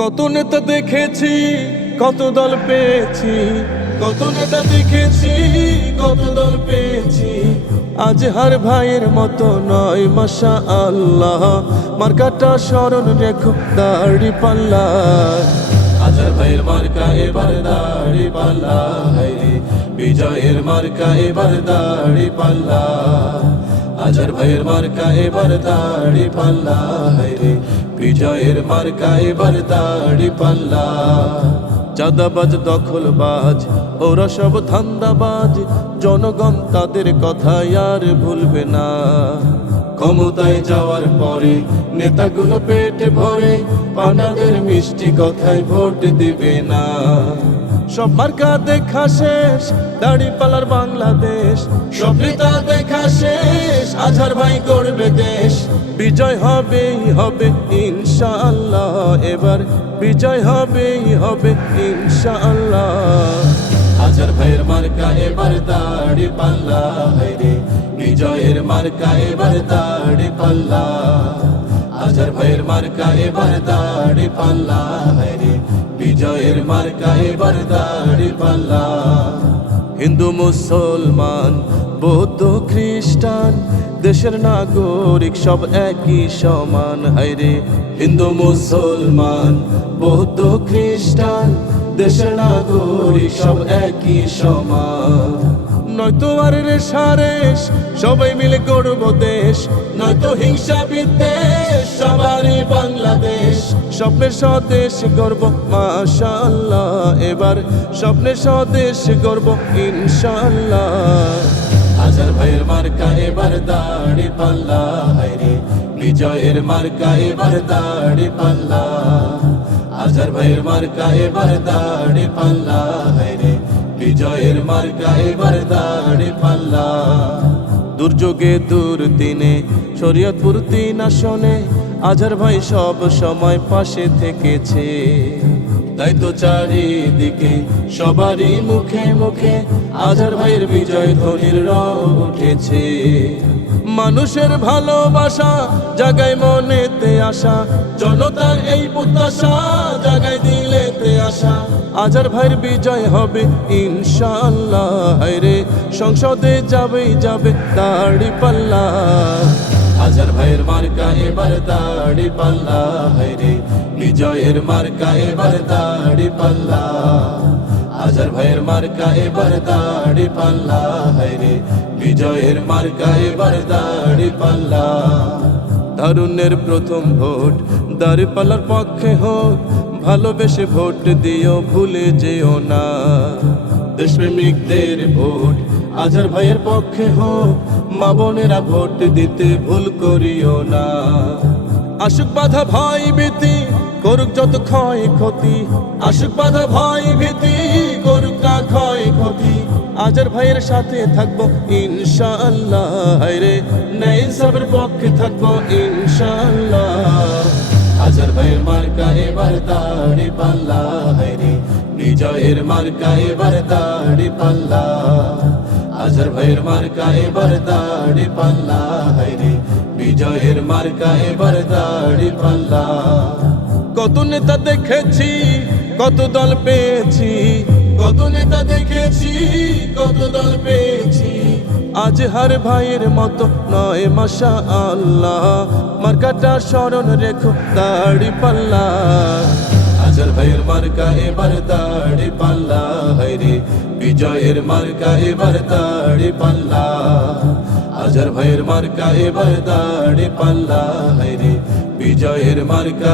কত নেতা দেখেছি, কত দল পেয়েছি, কত নেতা দেখেছি, কত দল পেয়েছি, আজ হার ভাইয়ের মতো নয় মাশা আল্লাহ। মার্কাটা স্মরণ রেখো দাড়ি পাল্লা, আজহার ভাইয়ের মার্কা এবার দাড়ি পাল্লা, হায়রে বিজয়ের মার্কা এবার দাড়ি পাল্লা, আজহার ভাইয়ের মার্কা এবার দাড়ি পাল্লা, হায়রে বিজয়ের মার্কা এবার দাড়ি পাল্লা। চাঁদাবাজ দখলবাজ ওরা সব ধান্দাবাজ, জনগণ তাদের কথাই আর ভুলবে না। ক্ষমতায় যাওয়ার পরে নেতাগুলো পেটে ভরে পানাদের মিষ্টি কথায় ভোট দিবে না। সব মার্কা দেখা শেষ, দাড়ি পাল্লার বাংলাদেশ, সব নেতা দেখা শেষ, আজহার ভাই করবে দেশ। বিজয় হবেই হবে ইনশাআল্লাহ, এবার বিজয় হবেই হবে ইনশাআল্লাহ। আজহার ভাইয়ের মার্কা এবার দাড়ি পাল্লা, হায়রে বিজয়ের মার্কা এবার দাড়ি পাল্লা, আজহার ভাইয়ের মার্কা এবার দাড়ি পাল্লা, হায়রে বিজয়ের মার্কা এবার দাড়ি পাল্লা। হিন্দু মুসলমান বৌদ্ধ খ্রিস্টান দেশের নাগরিক সব একই সমান, হায়রে হিন্দু মুসলমান বৌদ্ধ খ্রিস্টান দেশের নাগরিক সব একই সমান। নয়তো আর রেশারেশ সবাই মিলে গড়ব দেশ, নয়তো হিংসা বিদ্বেষ সবারই বাংলাদেশ। স্বপ্নের স্বদেশ গর্ব মাশাআল্লাহ, এবার স্বপ্নের স্বদেশ গর্ব ইনশাআল্লাহ। আজহার ভাইয়ের মার্কা এবার দাড়ি পাল্লা, হায়রে বিজয়ের মার্কা এবার দাড়ি পাল্লা, আজহার ভাইয়ের মার্কা এবার দাড়ি পাল্লা, হায়রে বিজয়ের মার্কা এবার দাড়ি পাল্লা। দুর্যোগে দুর্দিনে শরীয়তপুর 3 আসনে আজহার ভাই সব সময় পাশে থেকেছে, তাই তো চারিদিকে সবারই মুখে মুখে আজহার ভাইয়ের বিজয় ধ্বনির রং উঠেছে। মানুষের ভালোবাসা জাগায় মনেতে আশা, জনতার এই প্রত্যাশা জাগায় দিলেতে আশা। আজহার ভাইয়ের বিজয় হবে ইনশাআল্লাহ, হায়রে সংসদে যাবেই যাবে দাড়ি পাল্লা। আজহার ভাইয়ের মার্কা এবার দাড়ি পাল্লা, হায়রে বিজয়ের মার্কা এবার দাড়ি পাল্লা, আজহার ভাইয়ের মার্কা এবার দাড়ি পাল্লা, হায়রে বিজয়ের মার্কা এবার দাড়ি পাল্লা। তারুণ্যের প্রথম ভোট দাড়ি পাল্লার পক্ষে হোক, ভালোবেসে ভোট দিও ভুলে যেও না। দেশপ্রেমিকদের ভোট আজহার ভাইয়ের পক্ষে হোক, মা বোনেরা ভোট দিতে ভুল করিও না। আসুক বাধা ভয় ভীতি করুক যত ক্ষয় ক্ষতি, আসুক বাধা ভয় ভীতি করুক না ক্ষয় ক্ষতি, আজহার ভাইয়ের সাথে থাকবো ইনশাআল্লাহ, হায়রে ন্যায় ইনসাফের পক্ষে থাকবো ইনশাআল্লাহ। আজহার ভাইয়ের মার্কা এবার দাড়ি পাল্লা, হায়রে বিজয়ের মার্কা এবার দাড়ি পাল্লা, আজহার ভাইয়ের মার্কা এবার দাড়ি পাল্লা, হায়রে বিজয়ের মার্কা এবার দাড়ি পাল্লা। কত নেতা দেখেছি, কত দল পেয়েছি, কত নেতা দেখেছি, কত দল পেয়েছি, আজহার ভাইয়ের মতো নয় মাশা আল্লাহ। মার্কাটা স্মরণ রেখো দাড়ি পাল্লা, আজহার ভাইয়ের মার্কা এবার দাড়ি পাল্লা, হায়রে বিজয়ের মার্কা এবার দাড়ি পাল্লা, আজহার ভাইয়ের মার্কা এবার দাড়ি পাল্লা, হায়রে বিজয়ের মার্কা।